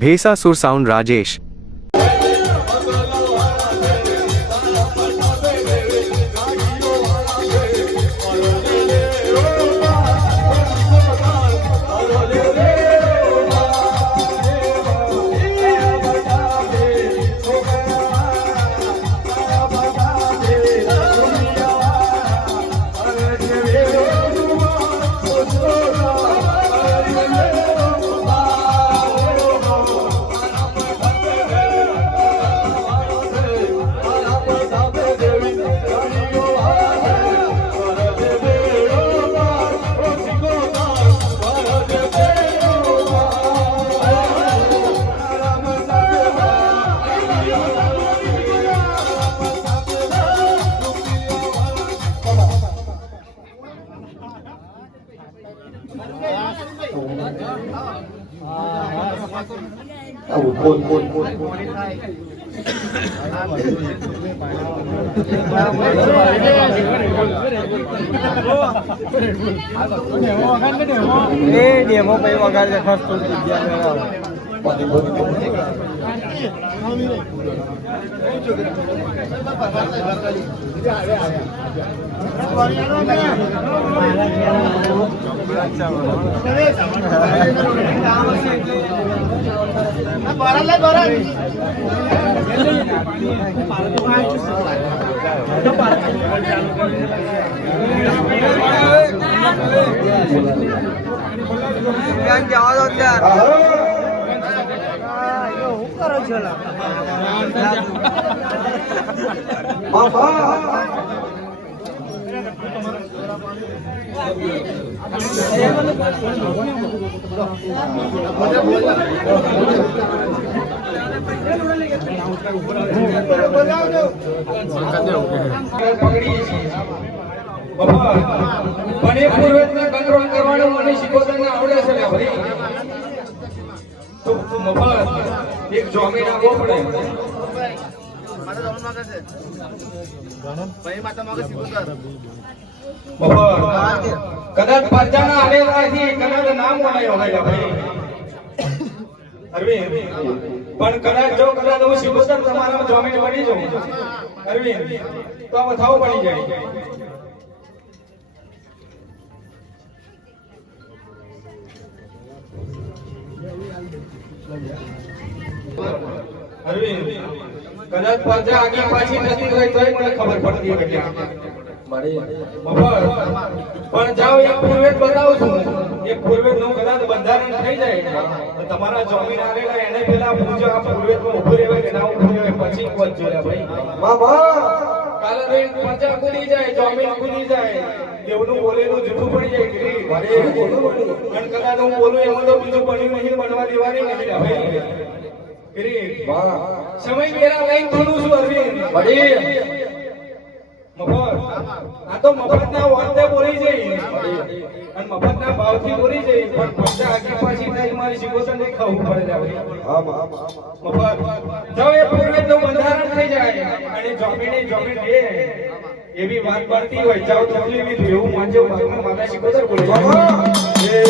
ભેસાસુર sound Rajesh. એ demo પછી વગાડે ખર્ચ જગ્યા બોલ બોલ બોલ જવા દો ત્યાં આહા. શું કરો છો લા? બાપા પકડીએ છીએ બાપા પણ એ કરવાનું મને શીખવતાને આવડે છે ને તો મફત એક જોમી નાખવો પડે. કદાચ પરજાના કદાચ નામ હોય ભાઈ. પણ કદાચ જો કદાચ હું શિવસર તમારા જોમી પડી જાઉં. અરવિંદ, તો આ બતાવો પડી જાય. અરવિંદ કદાચ પરજા આગળ પાછી થતી હોય તોય મને ખબર પડતી હોય ક્યાં. બપોર. પણ જાઓ એક પૂર્વેજ બતાવું છું એક પૂર્વેજનું કદાચ બંધારણ થઈ જાય તો તમારા જમીન આવેલા એને પેલા પૂજો આ પૂર્વેજમાં ઉભું રહેવાય કે ના ઉભું રહેવાય પછી કોચ જોયા ભાઈ બાબા કાલે રહીને પ્રજા કૂદી જાય જમીન કૂદી જાય દેવનું બોલેલું જૂઠું પડી જાય ગીરી. અને કદાચ હું બોલું એમાં તો બીજું બન્યું નહીં બનવા દેવાની નહીં ભાઈ ગીરી. સમય મેરા લઈ થોડું છું અરવિંદ મફત આ તો મફતના વાતે બોલી જઈ અને મફતના ભાવથી બોલી જઈ પણ પૈસા આગી પાછી થાય મારી શીખોતર નહીં ખાવું પડે મફત જો એ પૂર્વે તો બંધારણ થઈ જાય અને જમીને જમીન લે એવી વાત પડતી હોય જાવ તકલીફ લીધું એવું માનજો માતા શિકોતર બોલે છે.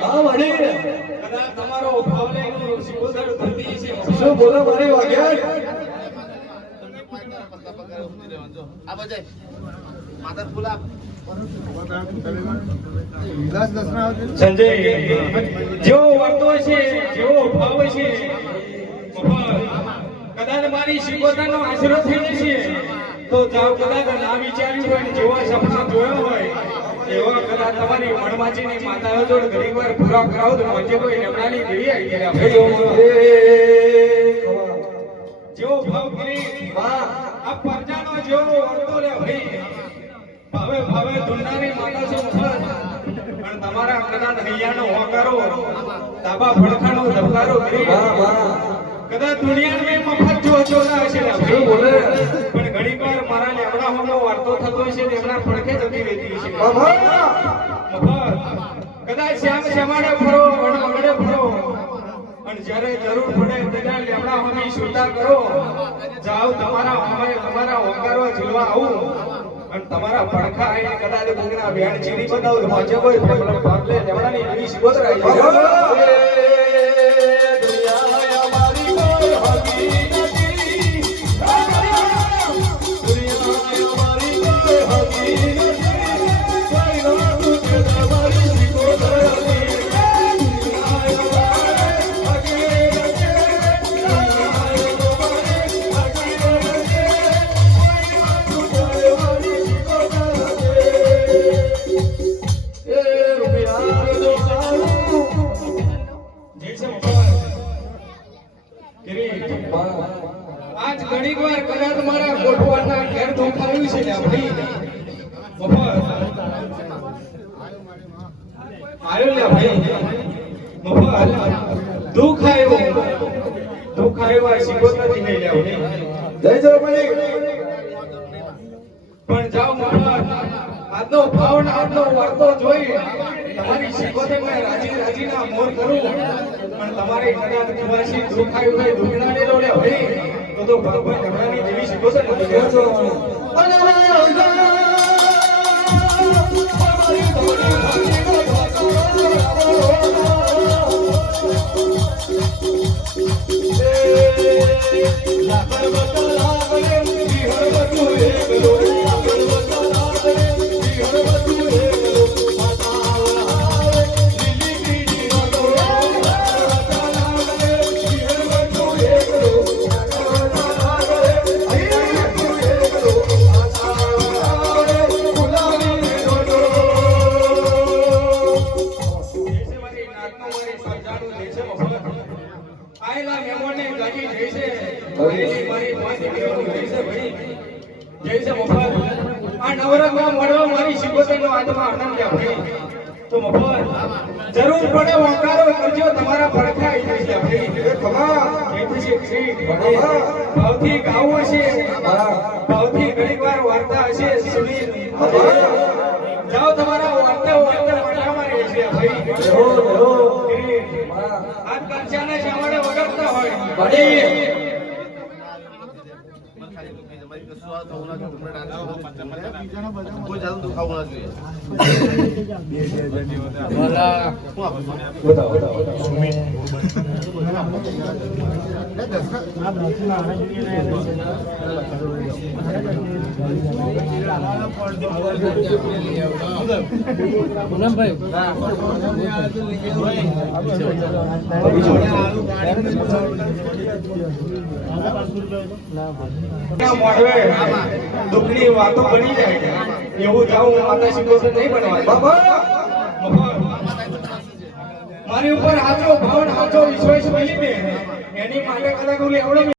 હા વળી કદાચ તમારો છે શું બોલો મારી વાગ્યા સંજય જેવો વર્તો છે જેવો ભાવ છે કદાચ મારી શિકોતરનો આશરો થઈ છે તો કદાચ ના વિચાર્યું હોય જેવા સપના જોયા હોય એવા કદાચ તમારી મણમાચીની માતાઓ જોડે ઘણી વાર પૂરા કરાવો તો વચ્ચે કોઈ નમણાની દેવી આવી ગયા ભાઈ જેવો ભાવ કરી આ પરજાનો જેવો વર્તો રે ભાઈ ભાવે ભાવે ધૂંડાની માતા છે મફત પણ તમારા કદાચ ધબકારો કદાચ દુનિયાને મફત જો હશે? વાર મારા લેમડા હોનો વાર્તો થતો છે, તેમના પડખે જતી રહેતી છે. કદાચ શ્યામ શ્યામાડે ફરો અને ફરો અને જ્યારે જરૂર પડે ત્યારે લેમડા હોની કરો. જાઓ તમારા હોમે તમારા ઓકારો જીવવા આવું. અને તમારા પડખા આવીને કદાચ કોકના બેન ચીરી કોઈ ભાગ લે લેમડાની આવી જાય. આજ ઘણી વાર કદાચ મારા ગોઠવાના ઘેર ધોખાવ્યું છે ભાઈ. બફર આવ્યો ને ભાઈ? બફર દુઃખ આવ્યો. દુઃખ આવ્યો આ શીખો નથી લઈ લેવું. જય જય મલિક. પણ જાઓ આજનો ભાવ ને આજનો વાર્તો જોઈ. તમારી શિકોતે મેં રાજી રાજીના મોર કરું પણ તમારે કદાચ તમારી દુખાયું હોય દુખના ને લે હોય તો તો ભગવાન જમણાની દેવી શિકોતે નથી મફત જરૂર કરજો તમારા પડખા આવી જશે ભાઈ એ પછી શ્રી ભાવથી ગાવું હશે. ભાવથી ઘણી વાર વાર્તા હશે સુની. જાઓ તમારા વાર્તા વાર્તા વાર્તામાં રહેશે ભાઈ. આ કરચાને શામળે વગરતા હોય. કોઈ જાતનું દુખાવું ના જોઈએ. ના દુઃખની વાતો બની જાય એવું જાઉં માતા શિકોતર નહીં બનવાય બાબા મારી ઉપર હાથો ભવન હાથો વિશ્વાસ બની એની માટે કદાચ હું લેવડો